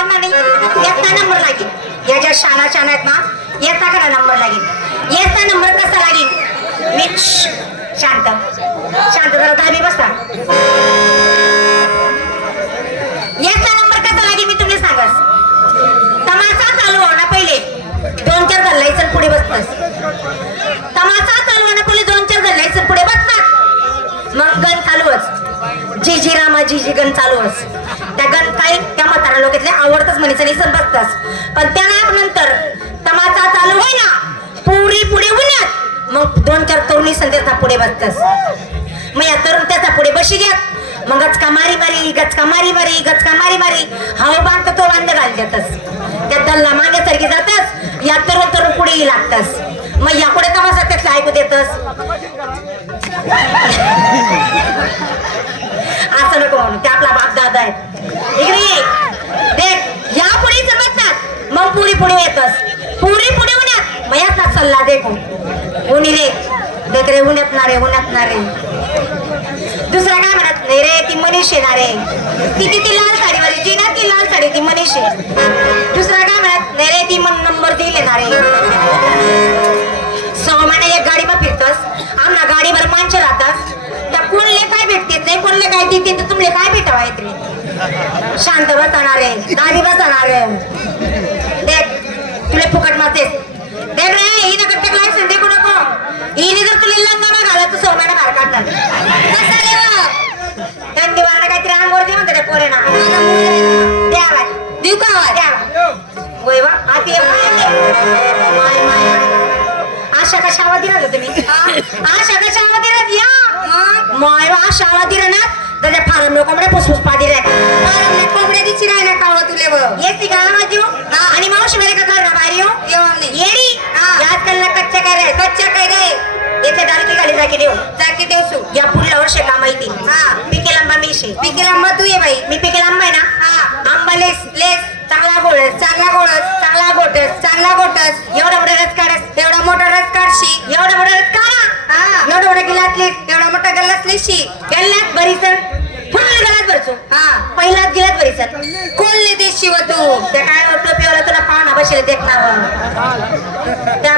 येता नंबर लागेल या ज्या शाळा शाळा आहेत ना येता करा नंबर लागेल येता नंबर कसा लागेल मी शांत शांत जरा धाबी बसा येता नंबर कसा लागेल मी तुम्ही सांगास तमाशा चालू होणार पहिले 2-4 गल्लायचं पुढे बसतास तमाशा चालू होणार पहिले 2-4 गल्लायचं पुढे बसतात मग गण चालूच जी जी रामा जी जी गण चालूच त्या गण काय त्या म्हातारा लोकांतले आवडतच म्हणायचं नाही सर बसतास पण त्यानंतर तमाशा चालू होय ना पुरी पुढे उन्यात मग 2-4 तरुणी संदेशा पुढे बसतास मग या तरुण त्याचा पुढे बशी घ्या मग गचका मारी मारी गचका मारी मारी गचका मारी मारी हाव बांध तो बांध घाल देतस त्या दल्ला मागेसारखी जातस या तरुण तरुण पुढेही लागतस मग या पुढे तमाशा त्यातलं ऐकू देतस असं नको म्हणून ते आपला बाप दादा आहे इकडे देख या पुढे जमतात मग पुरी पुढे येतस पुरी पुढे उन्यात मग याचा सल्ला देखो उन्ही रे देख रे उन्यात ना रे दुसरा काय म्हणत नाही रे ती मनीष येणार रे ती लाल साडीवाली जी ना ती लाल साडी ती मनीष आहे दुसरा काय म्हणत नाही रे ती नंबर देईल येणार रे 6 महिने एक गाडी मग फिरतस आमना गाडीवर माणसं राहतात त्या कोणले काय भेटते नाही कोणले काय देते तर तुमले काय भेटावा येते शांत बसणार रे दादी बसणार रे देख तुला फुकट मारतेस देख रे हिनं कट्टे लायसन देखू नको हिने जर तुला लंगामा घाला तू 6 महिना बाहेर काढणार कसं रे त्यांनी वाला काहीतरी अंगोर दे म्हणते पोरे ना द्यावा देऊ का द्यावा होय वा आती माय माय आशा कशावा दिला तुम्ही आशा कशावा दिला या माय आशावा दिला ना त्याच्या फारम कोंबड्या फुसफुस पाडी रे कोंबड्या दिची राहिला कावळा तुले येते का माझी आणि मावशी मेरे का घर ना बाहेर येऊ येडी आजकाल कच्च्या काय रे येथे डालकी गाडी जाकी देऊ सु या पुढल्या वर्षी का माहिती पिके लांबा मीशे पिके लांबा तू ये बाई मी पिके लांबा आहे ना आंबा लेस चांगला गोटस एवढा मोठा रस काढस एवढा मोठा रस काढशी एवढा मोठा रस काढा एवढा मोठा गिलास लेस एवढा मोठा गल्लास लेशी गल्लास भरीसन फुल गलास भरचो पहिलाच गिलास भरीसन कोण ले देशी व तू त्या काय होतं पिवला तुला पाहुणा बसेल देख ना त्या